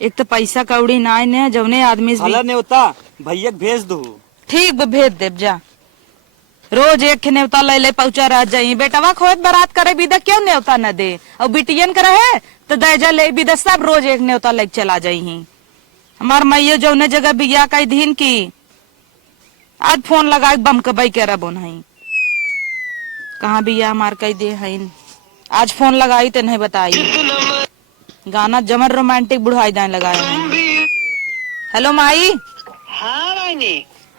एक तो पैसा कौड़ी नाय ने जौने आदमी से हला न्योता भैया भेज दो। ठीक बा भेज देव जा। रोज एक न्योता ले ले पहुंचा रह जाई बेटवा खोत बारात करे विदा क्यों न्योता न दे और बिटियन करे है तो दर्जा ले विदा सब रोज एक न्योता ले चला जाई ही। हमार मैया जौने जगह बिया का दिन की आज फोन लगा बम कबई के रबो नहीं कहाँ बिया हमार कई दे है आज फोन लगाई तो नहीं बताई गाना जमर रोमांटिक बुढ़ाई दाएं लगाए हैं। हेलो माई। हाँ बहनी।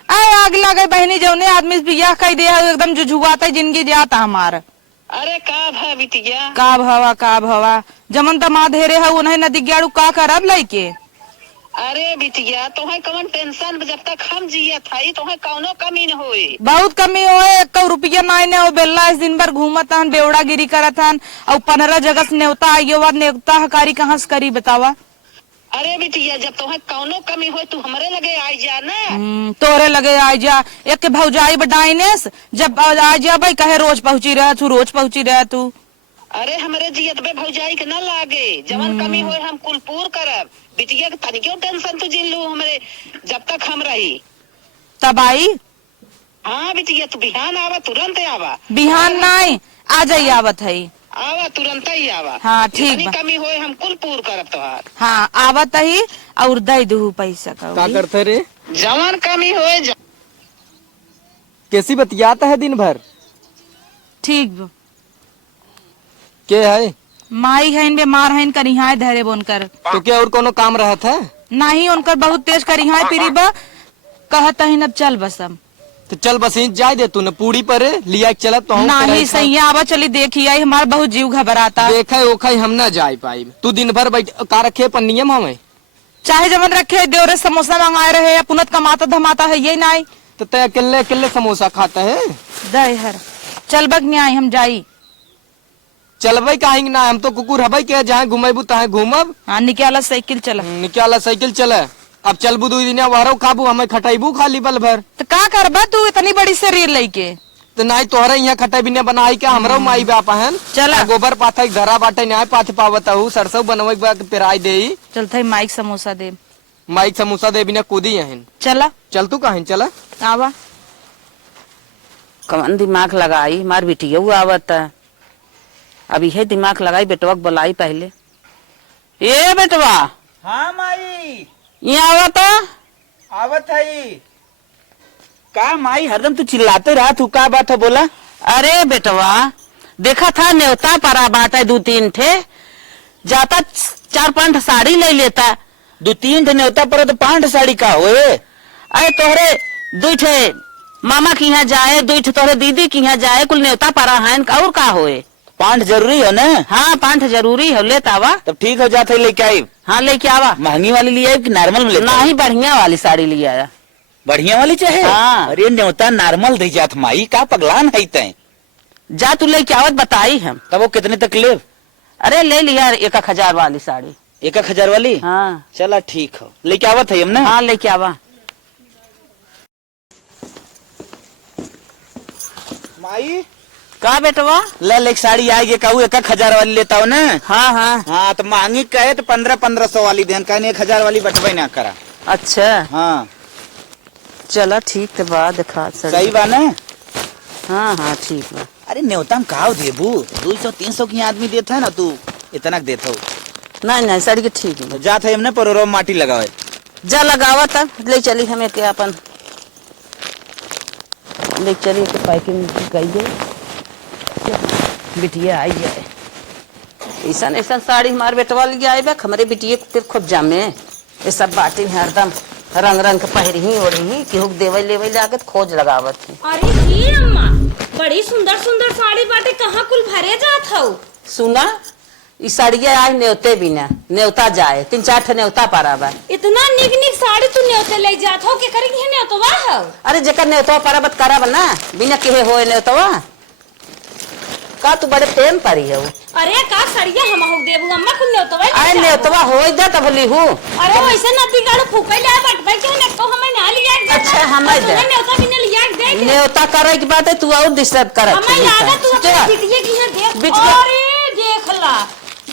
आए आग लगे बहनी जौने आदमी से बियाह कई दे एकदम जुझुआता जिंदगी जाता हमार। अरे का भा बिटिया का भवा जमन तमा धेरे है उन्हें नदी ग्याड़ू का करब लइके। अरे बिटिया तुम्हें कौन टेंशन जब तक हम जिया थाई तुम्हें कौनो कमी न होए। बहुत कमी होए 1 रुपया नाई ने बेल्ला इस दिन भर घूमत हन बेवड़ा गिरी करत हन और 15 जगह से न्योता आइयो बार न्योता हकारी कहाँ से करी बतावा। अरे बिटिया जब तुम्हें कौनो कमी हो तू हमरे लगे आ जा ना। तोरे लगे आ जा एक के भौजाई बडाइनेस जब आ जा भाई कहे रोज पहुंची रह तू। अरे हमरे जियत बे भौजाई के न लागे जवन कमी होए हम कुल पूर करब। बिटिया के तनिको टेंशन तू जिन लू हमरे जब तक हम रही तब आई। हाँ बिटिया तू बिहान आवा तुरंत आवा। बिहान नाई आ जाई आवत है आवा तुरंत ही आवा। हाँ ठीक जितनी कमी होए हम कुल पूर करब तोहार। हाँ आवत ही और दे दू पैसा का करते रे जवन कमी होए कैसी बतियाता है दिन भर। ठीक बा। के है माई है बीमार है करिहाय धरे बोनकर तो क्या और कोनो काम रहा था नहीं उनकर बहुत तेज करिहाय पिरी बा कहता है अब चल बस अब तो चल बस जाए दे तू न पूरी पर लिया चला तो नहीं सही आवा चली देखी आई हमारा बहुत जीव घबराता देखा ओखा हम ना जाए पाई तू दिन भर बैठ का रखे पर नियम हमें चाहे जमन रखे देवरे समोसा मंगाए रहे पुनत कमाता धमाता है ये नहीं तो तय अकेले समोसा खाता है दे हर चल बग न्याय हम जाई चलबे कहेंगे ना हम तो कुकुर हबे के जहाँ घुमेबू तहाँ घूमब। हाँ निकाला साइकिल चला निकाला साइकिल चले अब चलबू 2 दिन वहरो खाबू हमें खटाइबू खाली बल भर तो का करबा तू इतनी बड़ी शरीर लेके तो नहीं तोहरे यहाँ खटाई बिना बनाई के हमरो माई बापा है चला गोबर पाथा धरा बाटे न्याय पाथे पावता हूँ सरसों बनवे के बाद पिराई दे चलते माइक समोसा दे माइक समोसा दे बिना कूदी है चला चल तू कहीं चला आवा कौन दिमाग लगाई मार बिटिया आवत अभी है दिमाग लगाई बेटवा बुलाई पहले ये बेटवा। हाँ माई यहाँ आवत है का माई हरदम तू चिल्लाते रहा तू का बात है बोला। अरे बेटवा देखा था न्योता परा बात है 2-3 ठे जाता 4-5 साड़ी ले लेता 2-3 ठे न्योता पर तो 5 साड़ी का होए। अरे तोहरे 2 ठे मामा की यहाँ जाए 2 ठे तोहरे दीदी की यहाँ जाए कुल न्योता परा है और का होए 5 जरूरी हो ना। हाँ 5 जरूरी हो लेता आवा तब ठीक हो जाते लेके आई। हाँ लेके आवा महंगी वाली लिया कि नॉर्मल में नहीं बढ़िया वाली साड़ी ले आया बढ़िया वाली चाहे। हाँ। अरे न्योता नॉर्मल दे जात माई का पगलान है तय जा तू लेके आवत बताई हम तब वो कितने तक ले। अरे ले लिया 1,000 वाली साड़ी 1,000 वाली। हाँ चला ठीक हो लेके आवत है हम ना। हाँ लेके आवा माई का बेटवा ले एक साड़ी आएगी कहू 1,000 वाली लेता हो ना। हाँ हाँ हाँ तो महंगी कहे तो 1500 वाली देन कहने 1,000 वाली बटवे ना करा। अच्छा हाँ चला ठीक तो बा दिखा सही बा ना। हाँ हाँ ठीक बा। अरे न्योता में कहा देबू 200-300 की आदमी देता है ना तू इतना देता हो नहीं नहीं साड़ी के ठीक है जात है हमने पर माटी लगावे जा लगावा तब ले चली हमें के अपन ले चली के पैकिंग गई बिटिया आई जाए ऐसा ऐसा साड़ी हमारे बेटवा ले आए बा हमारे बिटिया फिर खूब जामे ये सब बाटी हरदम रंग रंग के पहरी ही ओढ़ी ही कि हुक देवे लेवे लागत खोज लगावत है। अरे जी अम्मा बड़ी सुंदर सुंदर साड़ी बाटे कहाँ कुल भरे जात हो। सुना इस साड़िया आज न्योते बिना न्योता जाए 3-4 ठे न्योता पारा बा। इतना निक निक साड़ी तू न्योते ले जात हो के करेंगे न्योतवा हो। अरे जेकर न्योतवा पारा बत करा बना बिना केहे होए न्योतवा का तू बड़े प्रेम परी है। अरे का सड़िया हम हो देबू अम्मा कुल न्योतवा अरे न्योतवा होए जा तब लीहू। अरे वैसे नदी गाड़ो फूके ले बटबे के ने को हमें ना लिया। अच्छा हमें दे न्योता बिना लिया दे न्योता करे की बात है तू और डिस्टर्ब कर हमें लागा तू अपनी बिटिया की है देख। अरे देख ला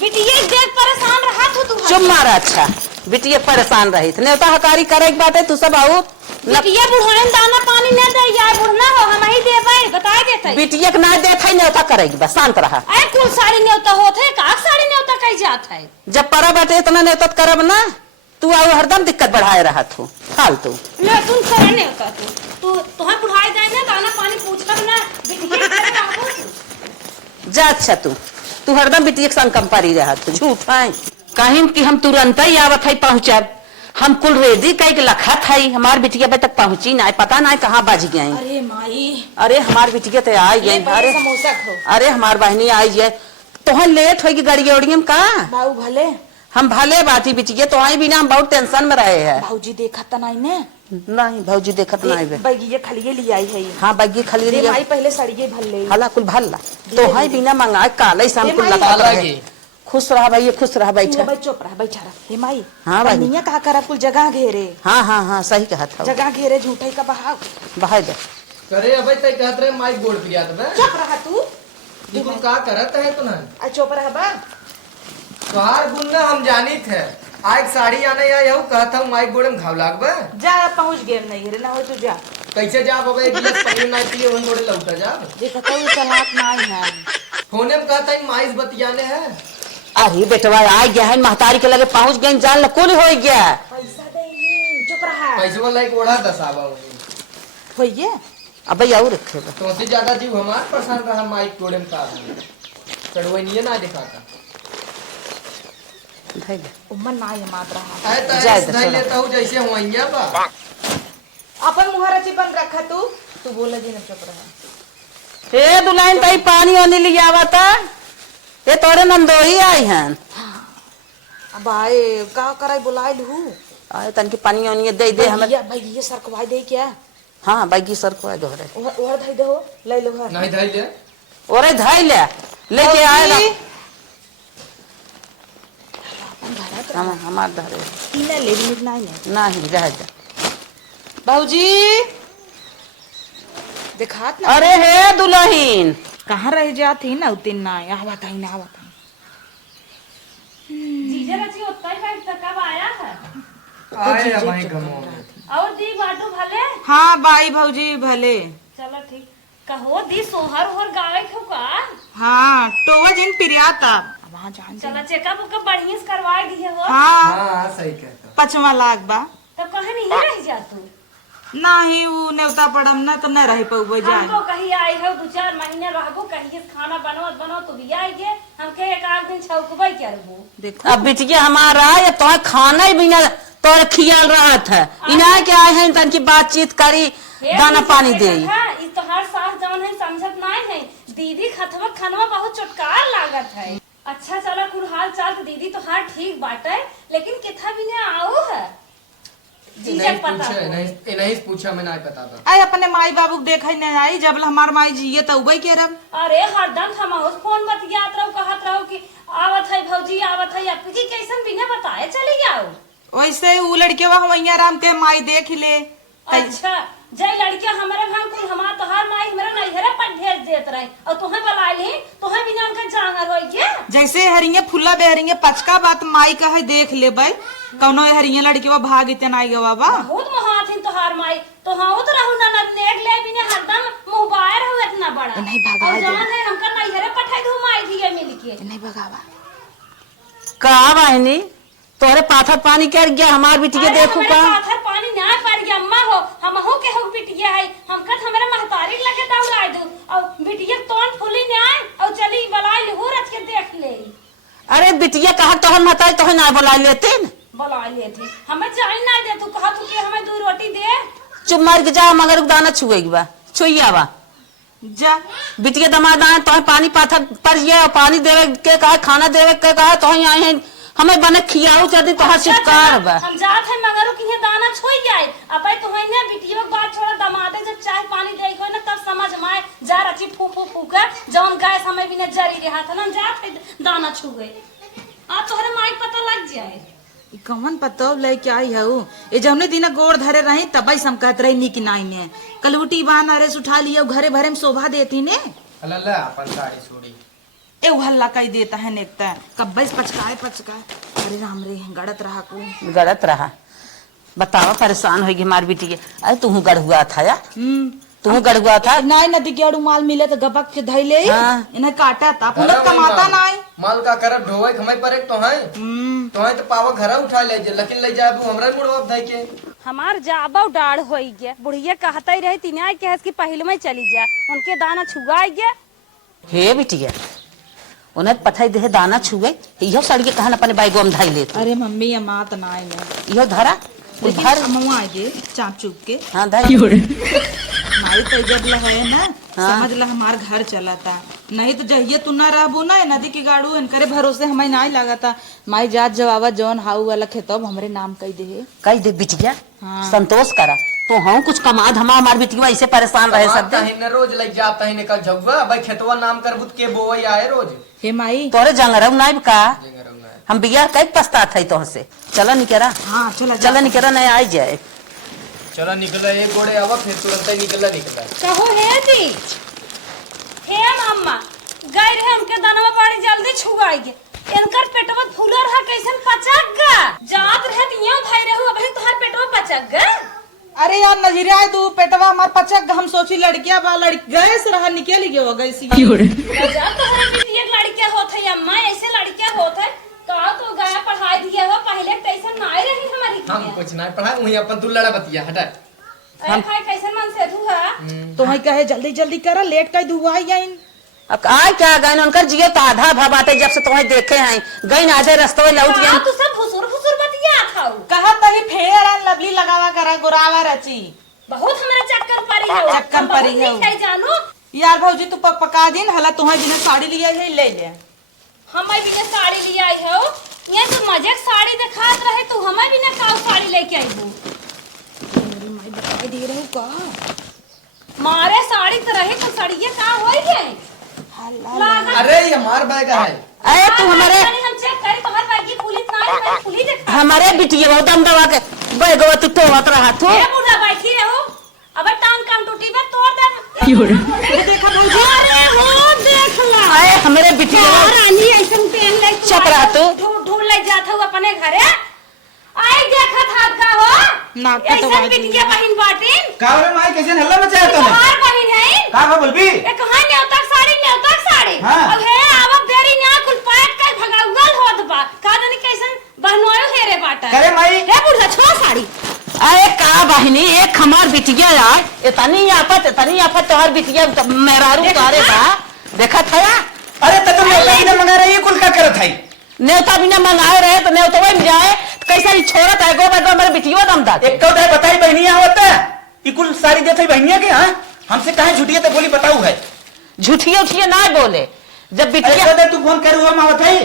बिटिया देख परेशान रहा तू चुप मारा। अच्छा बिटिया परेशान रही थे न्योता हकारी करे की बात है तू सब आऊ बिटिया बुढ़ान दाना पानी न दे यार बुढ़ना हो हम ही दे भाई बताए देते बिटिया के ना देखे न्योता करेगी बस शांत रहा। अरे कुल साड़ी न्योता होते है काक साड़ी न्योता कही जात है। जब परा बाटे इतना न्योता करब ना तू आऊ हरदम दिक्कत बढ़ाए रहा तू फालतू न तुम करे न्योता तू तुहे बुढ़ाई जाए ना दाना पानी पूछब ना बिटिया करे बाबू तू। जा अच्छा तू हरदम बिटिया के संग कम परी रहा तू झूठ है कहीं कि हम तुरंत ही आवत है पहुंचब हम कुल रेडी कई के लखत है हमार बिटिया पे तक पहुंची ना पता ना कहाँ बज गए। अरे माई अरे हमार बिटिया तो आई गई अरे समोसा खो अरे हमार बहनी आई है तो लेट होगी गाड़ी उड़ी में का बाबू भले हम भले बाती बिटिया तो आई भी ना हम बहुत टेंशन में रहे हैं। भाऊजी देखा त नहीं ने नहीं भौजी देखत नहीं बे बैगिए खलिए ले आई है हाँ बैगी खाली दे लिया माई पहले सड़िए भल ले हला कुल भल्ला तो है बिना मंगाए काले शाम कुल लगा रहे खुश रहा भैया खुश रहा बैठा भाई चुप रहा बैठा रहा हे माई हाँ भाई। निया कहा करा कुल जगह घेरे हाँ हाँ हाँ सही कहा था जगह घेरे झूठे का बहाव बहाय दे करे अब तय कहत रहे माइक बोर्ड पिया दबे चुप रहा तू ये तुम का करत है तो ना आ चुप रहा बा तोहार गुन्ना हम जानी थे आज साड़ी आने या यहू कहता हूँ माइक बोर्ड में घाव लागबे जा पहुंच गए नहीं घेरे ना हो तू जा कैसे जा बाबा एक गिलास पानी ना पिए वही मोड़े लौटा जा देखा तो चलाक नहीं है फोने में कहता है माइस बतियाने है अरे बेटवा आ गया है महतारी के लगे पहुंच गए जान ल कुल हो गया पैसा दे चुप रहा पैसे वाला एक ओढ़ा दसावा वही भैया अब भैया और रखे बा। तो से ज्यादा जीव हमार परेशान रहा माइक बोर्ड में का चढ़वे नहीं ना दिखाता धइ ले। उम्र ना ये मात रहा है तो जाए ऐसे तो नहीं चलो। लेता हूँ जैसे हुआ बा अपन मुहरा चिपन रखा तू बोला जी ना चुप रहा ए दुल्हन तई पानी वानी लिया आवता ये तोरे नंदोही आई हैं अब आए का कराई बुलाए लू आए तन की पानी वानी दे दे हमें भैया सरकवाई दे क्या हाँ बैगी सर को आए दोहरे और धई दे हो ले लो घर नहीं धैल ले ओरे धइ ले लेके आएगा हमार धरे इना ले भी नहीं ने नहीं रह जा बाबूजी दिखात ना अरे हे दुल्हन कहाँ रह जाती ना उतिन ना आवत है ना आवत है जीजा रची उतना ही बैठ तक कब आया है आए अब वहीं घमो और दी बाटू भले हाँ बाई भाऊजी भले चलो ठीक कहो दी सोहर और गावे क्यों का हाँ टोवा जिन पिरियाता वहाँ जान चलो चेकअप उकअप बढ़िया से करवा दिए हो हाँ हाँ सही कहता 5वां लाख बा तो कहे नहीं रह जा तू नहीं वो नेवता पड़म ना तो न रह पाऊ जाए हमको कहीं आई है 2-4 महीने रहबो कहीं खाना बनाओ तो भी आई गे हमके एक आध दिन छौकबई करबो देखो अब बिटिया हमारा ये तो खाना ही बिना तो खियाल रहा था इन्हें क्या आए हैं तन की बातचीत करी दाना पानी दे इस तो हर सास जवन है समझत नहीं है दीदी खतवा खनवा बहुत चटकार लागत है अच्छा चला कुल हाल चाल तो दीदी तो हर ठीक बाटे लेकिन किथा भी ने आओ है जीजा नहीं पता पूछा हो। नहीं पूछा मैं नहीं पता था आई अपने माई बाबू के देखा नहीं आई जब हमार माई जिये तो उबई के रब अरे हरदम हम उस फोन बतियात रहो कहत रहो कि आवत है भौजी आवत है आपकी कैसन बिना बताए चली जाओ वैसे वो लड़के वहाँ राम के माई देख ले अच्छा जय लड़कियां हमारे भान कुल हमार तो हर माई हमारे नैहरे पर भेज देत रहे और तुम्हें बुला ली तुम्हें बिना उनका जांगर होई के जैसे हरिये फुल्ला बेहरिये पचका बात माई का है देख ले भाई कौनो हरिये लड़के वो भाग इतना आई गवा बा बहुत महाथिन तो हर माई तो हाँ तो रहू ना नेक ले बिना हरदम मुंह बाहर हो इतना बड़ा नहीं भगा और दे। जवान है हमका नैहरे पठाई दू माई थी मिल के नहीं भगावा कहा बहनी तोरे पाथर पानी कर गया हमार बिटिया अरे देखू हमारे का पाथर पानी ना पड़ गया अम्मा हो हम हो के हो बिटिया है हमका हमारे महतारी लगे दौड़ाई दू और बिटिया तोन फुली ने आए और चली बलाई हो रच के देख ले अरे बिटिया कहा तोहर मताई तोहर ना बुला लेते बला ले थी हमें जान ना दे तू कहा तू के हमें 2 रोटी दे चुप मार के जा मगर दाना छुएगी बा छुइया बा जा बिटिया दमाद आए तो पानी पाथर पर ये पानी देवे के कहा खाना देवे के कहा तो आए हैं हमें बने खियाओ जल्दी तो हाथ शिकार बा हम जात है मगर कि दाना छोड़ जाए अपे तो है ना बिटियो के बात छोड़ा दमादे जब चाय पानी दे को ना तब समझ में आए जा रची फू फू फू का जौन गैस हमें भी न जरी रहा था ना जात है दाना छू गए आ तोहरे माई पता लग जाए कौन पतो ले क्या आई है ये जौने दिन गोड़ धरे रही तब ही समकत रही नी कि नाई ने कलवटी बांध अरे उठा लिया घरे भरे में शोभा देती ने अल्लाह अपन साड़ी छोड़ी ए हल्ला कई देता है नेकता कब पचकाए अरे राम रे गड़त रहा को गलत रहा। बताओ परेशान होगी हमारी बेटी के। अरे तू गड़ हुआ था या तू गड़ हुआ था? नहीं नदी के अड़ू माल मिले तो गबक के धैले हाँ। इन्हें काटा था पुनः कमाता नहीं माल का करब ढोवे खमई पर एक तो है तो पावा घरा उठा ले जे लेकिन ले जाए हमरा मुड़वा धाई के हमार जाबा डाढ़ हो गया बुढ़िया कहता ही रही तीन कह कि पहले में चली जा उनके दाना छुआ गया। हे बिटिया उन्हें पठाई दे दाना छुए इहो सड़िए कहन अपने बाइगो में धाई लेते। अरे मम्मी ये मात ना आई मैं इहो धरा उधर ममुआ जे चाप चुप के हाँ धाई माई तो जब लगे ना समझ ला हमार घर चला था नहीं तो जहिए तू ना रहबू ना नदी की गाड़ू इनकरे भरोसे हमें नहीं लगा था माई जात जवाबा जौन हाउ वाला खेतब हमरे नाम कही दे बिटिया। हाँ। संतोष करा तो हम कुछ कमाद हमार बिटिया ऐसे परेशान रहे सब दिन। रोज लग जाता है का झगवा भाई खेतवा नाम करबुत के बोवई आए रोज हे माई तोरे जंगरव नाइब का हम बिया कई पछता थे तो से चला निकरा। हाँ चला निकरा नहीं आई जाए। चला निकला एक गोड़े आवा फिर तुरंत ही निकला कहो हे दी हे मम्मा गए रहे उनके दानवा बड़ी जल्दी छुआई गे इनकर पेटवा फूला रहा कैसन पचक गा जात रहे तिया भाई रहू अबे तोहर पेटवा पचक गा। अरे यार नजरिया तू पेटवा हमार पचक हम सोची लड़किया बा लड़की गए से रहा निकल गयो गैसी जा तोहरे बिटिया लड़किया होत है अम्मा ऐसे लड़किया होत है का तो गया पढ़ाई दिया हो पहले कैसन ना रही हमारी हम कुछ ना पढ़ा वही अपन तू लड़ा बतिया हटा अरे भाई कैसन मन से तू है तो है कहे जल्दी जल्दी करा लेट कई दुआई जाइन अब आय क्या गए उनकर जिये तो आधा भबाटे जब से तुम्हें देखे हैं गई आधे रास्ते लौट गए। तू सब फुसुर फुसुर बतिया खाऊ कहा तही फेर लवली लगावा करा गोरावा रची बहुत हमरा चक्कर पड़ी है चक्कर पड़ी है नहीं जानो यार भौजी तू पका दिन हला तुम्हारे जिने साड़ी लिया है ले ले हमें भी साड़ी ले आई हो ये तो मजे साड़ी दिखात रहे तू हमें भी ना का साड़ी लेके आई हो मेरी माई बता दे रहू का मारे साड़ी तो रहे तो साड़िया का होई है अरे ये हमार बैग है। अरे तू हमारे हम चेक करें तुम्हारे बैग की खुली ना खुली देख हमारे बिटिया बहुत दम दबा के बैगवा तू टोवत रहा तू ये बुढ़ा बैठी रहो अब टांग काम टूटी बे तोड़ दे देखा भौजी अरे हो देख ला अरे हमारे बिटिया रानी ऐसन पेन ले चुप रहा तू। ढूंढ ले जात हो अपने घरे आई देखत हाथ का हो नाक का तो ऐसन बिटिया बहन बाटिन का रे माई कैसे हल्ला मचाया तूने? तुम्हार बहन है का बोलबी? ए कहां न्योतक साड़ी हाँ। अब हे आवक देरी ना कुल पाट का भगावल होत बा का जाने कैसन बहनोयो हेरे बाटा करे माई हे बुढ़ा छोड़ साड़ी अरे का बहिनी एक हमार बिटिया यार इतनी आफत तोहर बिटिया मेहरारू तारे का देखा था। अरे तो तुम नहीं मंगा रही है कुल का करत है न्योता बिना मंगाए रहे तो न्योता में जाए कैसा ही छोड़त है गो बगो मेरे बिटियो दम दा एक तो बताई बहनिया होता है कुल सारी देते बहनिया के। हाँ हमसे कहे झूठिया तो बोली बताऊ है झूठिया उठिया ना बोले जब बिटिया अरे तू फोन करू हम आवत है।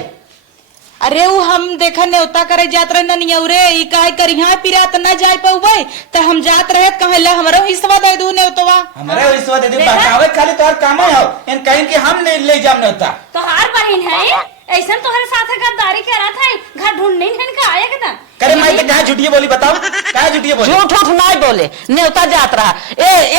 अरे वो हम देखा न्योता करे जात रहे ननियौरे ई काहे करिहा पिरा त न जाय पउबे त हम जात रहे कहे ला हमरो हिस्सा दे दू न्योतवा हमारे हिस्सा दे दे बतावे खाली तोहर काम है इन कहीं कि हम नहीं ले जाम नता तोहार बहन है ऐसन तोहरे साथे गद्दारी करा था घर ढूंढने इनका आया के ता करे माई तो कहा झूठिया बोली बताओ कहा झूठिया बोली झूठ उठ नहीं बोले न्योता जात रहा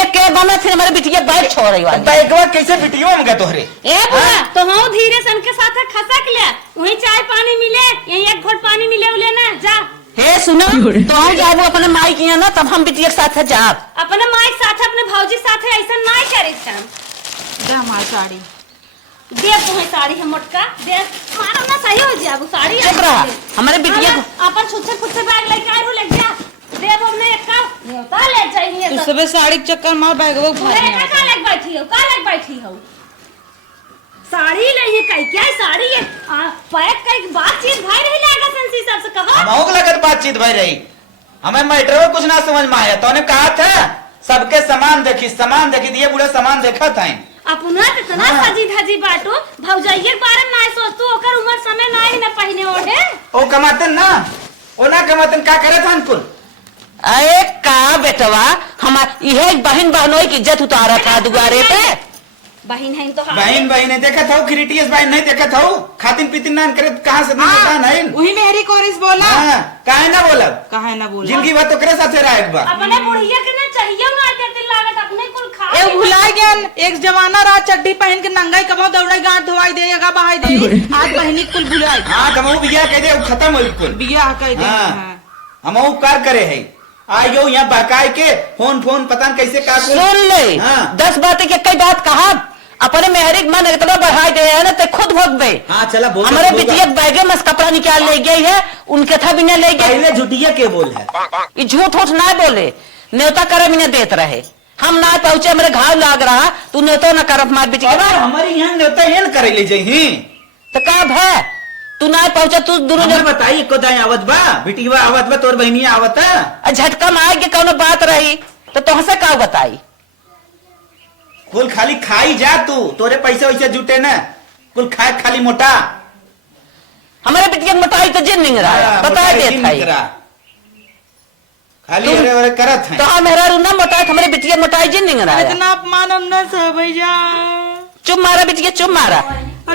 एक के गाना फिर हमारे बिटिया बैग छोड़ रही वाली बैगवा कैसे बिटियो हम गए तोहरे ए बुआ तो हम धीरे सन के साथे खसक ले वहीं चाय पानी मिले यहीं एक घोट पानी मिले उले ना जा हे सुनो तो हम जाबो अपने माई किया ना तब हम बिटिया के साथ जाब अपने माई के साथे अपने भौजी साथे ऐसा ना करे छम दे हमार साड़ी दे तुम्हें साड़ी है मोटका दे मारो ना सही हो जाबू साड़ी चुप रहा हमारे बिटिया अपन छुच्छे फुच्छे बैग लेके आए हो ले जा दे हमने एक का न्योता ले जाइए तू सबे साड़ी के चक्कर मार बैगवा तुम्हें का लग बैठी हो साड़ी ले कई क्या साड़ी है पैक कई बातचीत भाई रही लगा संसी सबसे कहो हमहू को लगत बातचीत भाई रही हमें मैटर कुछ ना समझ में आया तूने कहा था सबके सामान देखी दिए बुढ़े सामान देखा था अपना इतना सजी धजी बाटो भौजाइये के बारे में ना सोचतू ओकर उम्र समय ना ही ना पहिने ओढ़े ओ कमातन ना ओ ना कमातन का करे था कुल अरे का बेटवा हमार इहे बहन बहनोई की इज्जत उतारा था दुआरे पे बहन है तो बहन देखा था क्रिटियस बहन नहीं देखा था खातिन पीतिन ना करे कहां से नहीं वही मेहरी कोरिस बोला काहे ना बोला काहे ना बोला जिंदगी भर तो करे साथे रहा एक बार अपने बुढ़िया के ना चाहिए ना आते दिल लागत अपने कुल खा ए भुला गया एक जमाना रहा चड्डी पहन के नंगाई कबाव दौड़ाई गांठ धोवाई दे अगा बहाई दे आज बहनी कुल भुलाई हाँ तमहू बिया कह दे अब खत्म हो कुल बिया कह दे हाँ हमहू कार करे है आयो यहाँ बकाय के फोन पता न कैसे का सुन ले हाँ। 10 बातें के कई बात कहा अपने मेहरिक मन इतना बढ़ाई दे है ना ते खुद भोग गए। हाँ चला बोल हमारे बिटिया बैगे में से कपड़ा निकाल ले गई है उनके था बिना ले गए पहले झुटिया के बोल है ये झूठ उठ ना बोले न्योता करे बिना देत रहे हम ना पहुंचे हमारे घाव लाग रहा तू न्योता ना कर हमारी बिटिया अरे हमारे यहाँ न्योता ये करे ले जाही तो कब है तू ना पहुंचा तू दोनों हमें बताइए को दाई आवत बा बिटिया आवत बा तोर बहनिया आवत है झटका में आए के कौन बात रही तो तुहसे का बताई कुल खाली खाई जा तू तोरे पैसे वैसे जुटे न कुल खाए खाली मोटा हमारे बिटिया मोटाई तो जिन नहीं रहा बता देता है खाली अरे अरे करत है तो हाँ मेरा रूना मोटाई हमारे बिटिया मोटाई जिन नहीं रहा इतना अपमान हम न सह भैया चुप मारा बिटिया चुप मारा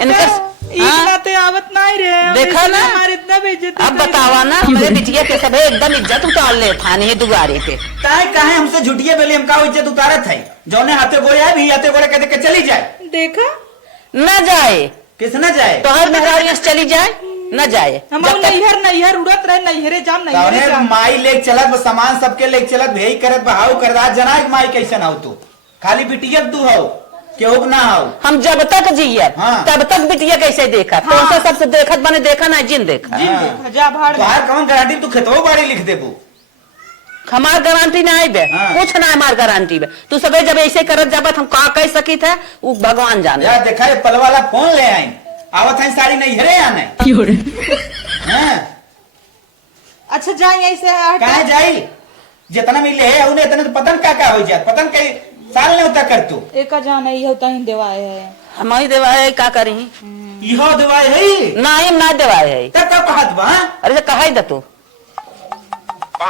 इनका इतना ते आवत नहीं रे देखा ना हमारे इतना बेइज्जती अब बतावा ना हमारे बिटिया के सब एकदम इज्जत उतार ले थाने है दुआरे पे काहे हमसे झुटिया बेले हम का इज्जत उतारत है जौने हाथे गोड़े है भी हाथे गोड़े कहते के चली जाए देखा न जाए किस न जाए तो हर मेहरारू से चली जाए न जाए हम जब तक नैहर उड़त रहे नैहरे जाम नैहरे तौने जाम माई लेके चलत सामान सबके लेके चलत भेई करत बहाव कर रात जना माई कैसन हो तू खाली बिटिया तू हो केहू ना हो हम जब तक जिये हाँ। तब तक बिटिया कैसे देखा तो उनसे सबसे देखत बने देखा ना जिन देखा जा भाड़ में। तोहार कौन गारंटी तू खेतों बाड़ी लिख देबू हमार गारंटी ना आई बे हाँ। कुछ ना हमार गारंटी बे तू सब जब ऐसे करत जाबत हम का कह सकी थे वो भगवान जाने यार देखा ये पल वाला फोन ले आई आवत है साड़ी नहीं हरे आने हैं अच्छा जाए ऐसे हटा। कहाँ जाई जितना मिले है उन्हें इतने तो पतन का हो जाए पतन कई साल ने उतर कर तू एक जाना ही होता ही देवाए है हम ही देवाए का करी इहो दवाई है ना ही ना देवाए है तब का कहत बा अरे से कहा दे तू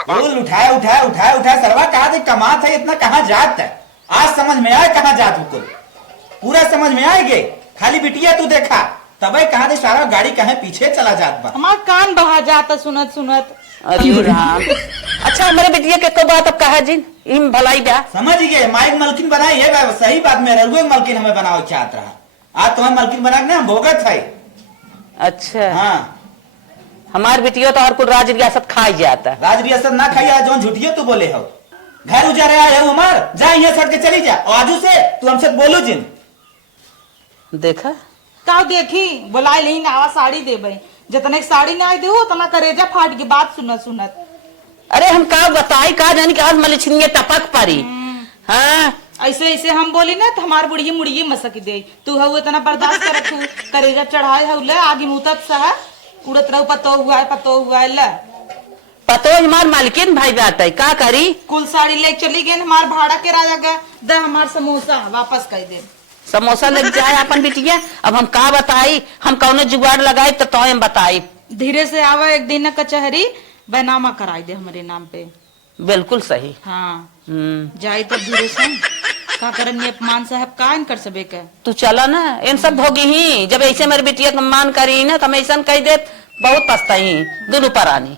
फूल उठाए सरवा कहा थे कमात है इतना कहाँ जात है आज समझ में आए कहाँ जात कुल पूरा समझ में आएगे खाली बिटिया तू देखा तबे कहा थे सारा गाड़ी कहे पीछे चला जात बा हमार कान बहा जाता सुनत सुनत अरे राम अच्छा हमारे बिटिया के को बात अब कहा जिन इम भलाई ब्याह समझ गए माइक मलकिन बनाई है सही बात में रघुए मलकिन हमें बनाओ चाहत रहा आज तुम्हें मलकिन बना के भोगत है अच्छा हाँ हमार बिटिया तो और कुछ राज रियासत खाई जाता राज रियासत ना खाई जो झूठियो तू बोले हो घर उजारे आए हो उमर जा यहाँ छोड़ के चली जा और आजू से तू हमसे बोलो जिन देखा का देखी बुलाई नहीं नावा साड़ी देबे जितने साड़ी ना दे उतना करेजा फाट की बात सुनत सुनत अरे हम का बताई का जानी कि आज मलिछिनिये टपक पड़ी हाँ ऐसे ऐसे हम बोली ना तो हमार बुढ़ी मुड़िए मसक दे तू हऊ इतना बर्दाश्त करत तू करेजा चढ़ाए हऊ ले आगे मुतत सा उड़त रहू पतो हुआ है ले पतो हमार मालकिन भाई बात है का करी कुल साड़ी ले चली गई हमार भाड़ा के राजा का दे हमार समोसा वापस कर दे समोसा लग जाए अपन बिटिया अब हम का बताई हम कौन जुगाड़ लगाई तो हम बताई धीरे से आवा एक दिन कचहरी बैनामा कराई दे हमारे नाम पे बिल्कुल सही हाँ जाए तो धीरे से का करन ये अपमान साहब का कर सबे के तू चला ना इन सब भोगी ही जब ऐसे मेरे बिटिया का मान करी ना तो हम ऐसा कह दे बहुत पछताई दोनों परानी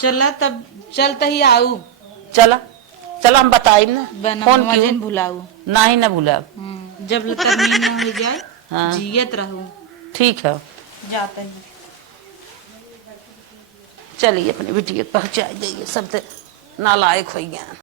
चला तब चलते ही आऊ चला चला हम बताई ना फोन बैनामा क्यों जिन भुलाऊ ना ही ना भूला जब तरमीन न हो जाए हाँ। जियत रहूं ठीक है जाते हैं चलिए अपनी बिटिया पहुंचा जाइए सब नालायक हो गया।